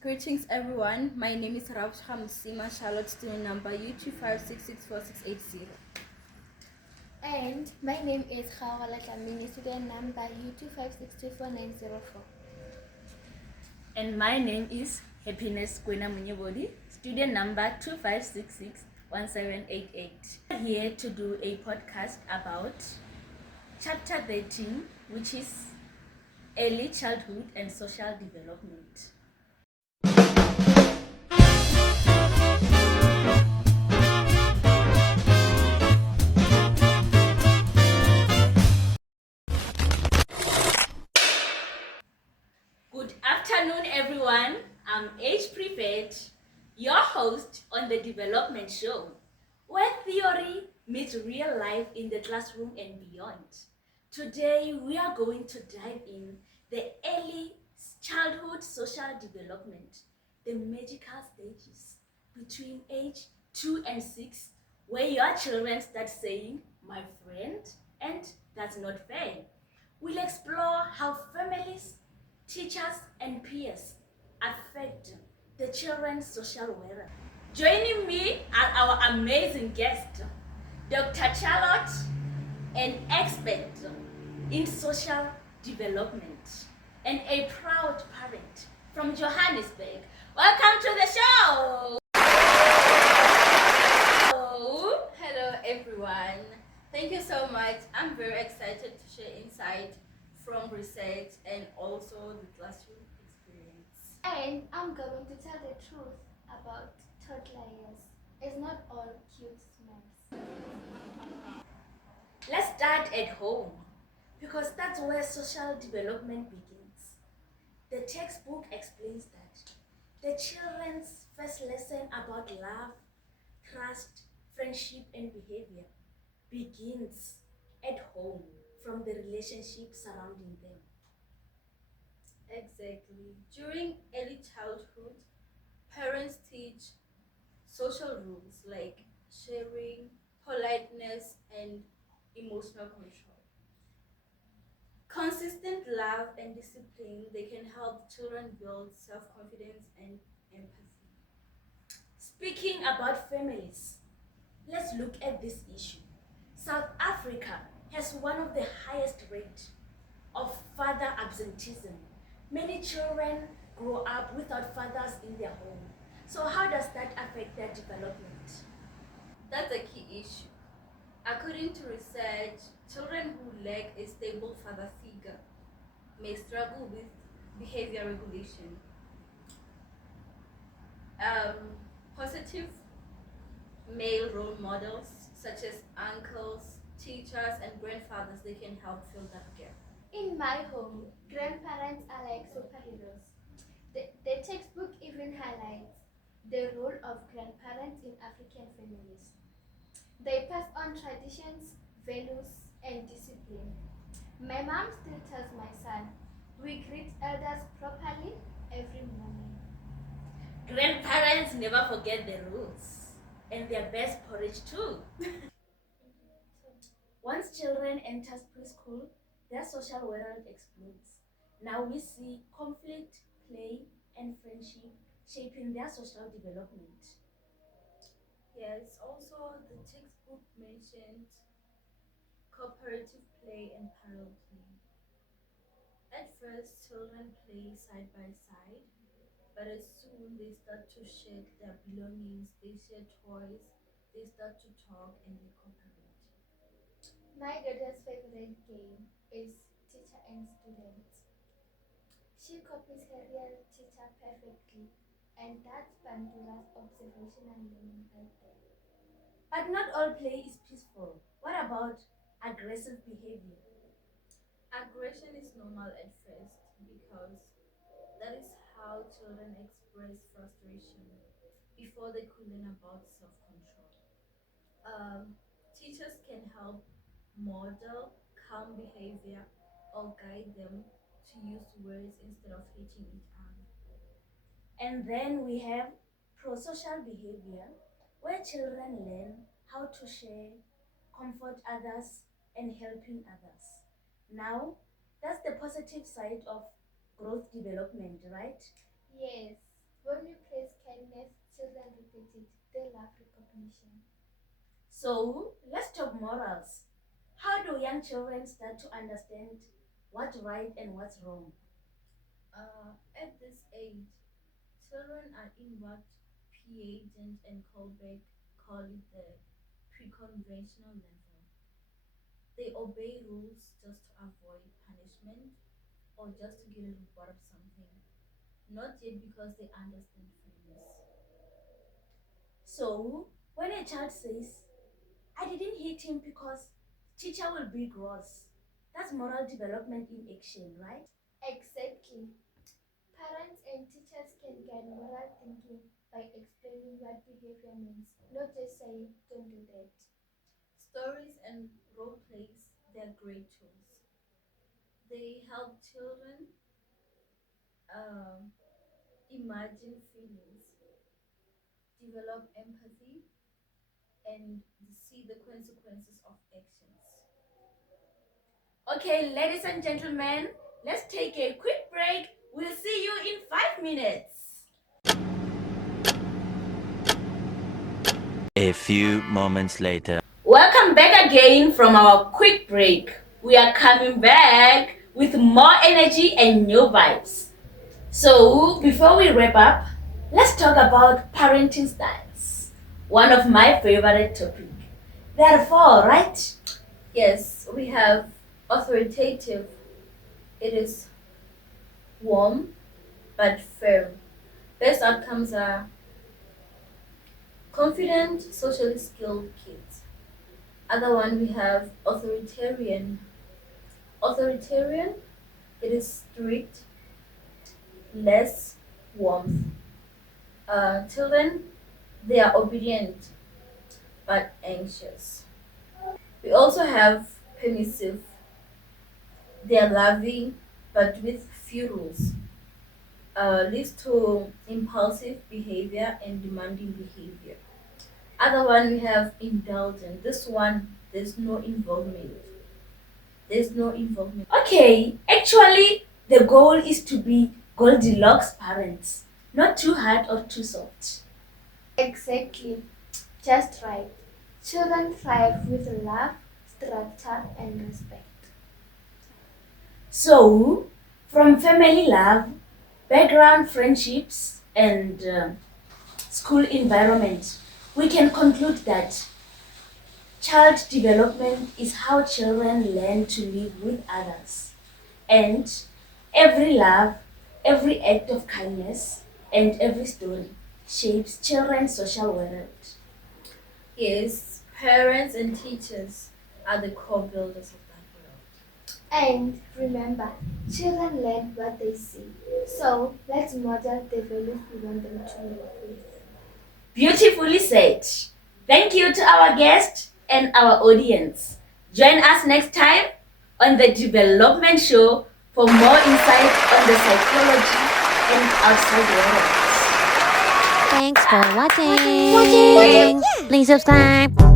Greetings everyone, my name is Rabsha Musima Charlotte, student number U25664680. And my name is Khawala Kamini, student number U256249004. And my name is Happiness Kwena Munyebodi, student number 25661788. We are here to do a podcast about chapter 13, which is early childhood and social development. Good afternoon, everyone. I'm Age Prepared, your host on the Development Show, where theory meets real life in the classroom and beyond. Today, we are going to dive in the early childhood social development, the magical stages between age 2 and 6, where your children start saying, "my friend," and "that's not fair." We'll explore how families, teachers, and peers affect the children's social well-being. Joining me are our amazing guest, Dr. Charlotte, an expert in social development and a proud parent from Johannesburg. Welcome to the show! Hello everyone, thank you so much. I'm very excited to share insight from research and also the classroom experience. And I'm going to tell the truth about toddlers. It's not all cute smiles. Let's start at home because that's where social development begins. The textbook explains that the children's first lesson about love, trust, friendship, and behavior begins at home from the relationships surrounding them. Exactly. During early childhood, parents teach social rules like sharing, politeness, and emotional control. Consistent love and discipline, they can help children build self-confidence and empathy. Speaking about families, let's look at this issue. South Africa has one of the highest rates of father absenteeism. Many children grow up without fathers in their home. So how does that affect their development? That's a key issue. According to research, children who lack a stable father figure may struggle with behavior regulation. Positive male role models such as uncles, teachers, and grandfathers, they can help fill that gap. In my home, grandparents are like superheroes. The textbook even highlights the role of grandparents in African families. They pass on traditions, values, and discipline. My mom still tells my son, we greet elders properly every morning. Grandparents never forget the rules and their best porridge too. Once children enter preschool, their social world explodes. Now we see conflict, play, and friendship shaping their social development. Yes, also the textbook mentioned cooperative play and parallel play. At first, children play side by side, but as soon they start to share their belongings, they share toys, they start to talk and they cooperate. My daughter's favorite game is teacher and student. She copies her real teacher perfectly, and that's Pandura's observational learning right there. But not all play is peaceful. What about aggressive behavior? Aggression is normal at first because that is how children express frustration before they could learn about self control. Teachers can help model calm behavior or guide them to use words instead of hitting each other. And then we have pro-social behavior, where children learn how to share, comfort others, and helping others. Now, that's the positive side of growth development, right? Yes, When we praise kindness, children repeat it. They love recognition. So let's talk morals. How do young children start to understand what's right and what's wrong? At this age, children are in what P. Agent and Colbeck call it the pre-conventional level. They obey rules just to avoid punishment or just to get a report of something, not yet because they understand fairness. So when a child says, I didn't hit him because teacher will be gross, that's moral development in action, right? Exactly. Parents and teachers can guide moral thinking by explaining what behavior means, not just saying, don't do that. Stories and role plays, they're great tools. They help children um, imagine feelings, develop empathy, and see the consequences of actions. Okay, ladies and gentlemen, let's take a quick break. We'll see you in 5 minutes. A few moments later. Welcome back again from our quick break. We are coming back with more energy and new vibes. So, before we wrap up, let's talk about parenting styles. One of my favorite topics. There are four, right? Yes, we have authoritative. It is warm but firm. Best outcomes are confident, socially skilled kids. Other one we have authoritarian. Authoritarian, it is strict, less warmth. Children, they are obedient but anxious. We also have permissive. They are loving but with few rules. Leads to impulsive behavior and demanding behavior. Other one we have indulgent. This one there's no involvement. There's no involvement. Okay, actually, the goal is to be Goldilocks parents, not too hard or too soft. Exactly. Just right. Children thrive with love, structure, and respect. So, from family love, background friendships, and school environment, we can conclude that child development is how children learn to live with others. And every love, every act of kindness, and every story shapes children's social world. Yes, parents and teachers are the core builders of that world. And remember, children learn what they see. So let's model the values we want them to live with. Beautifully said. Thank you to our guest and our audience. Join us next time on the Development Show for more insight on the psychology and outside world. Thanks for watching. Please subscribe.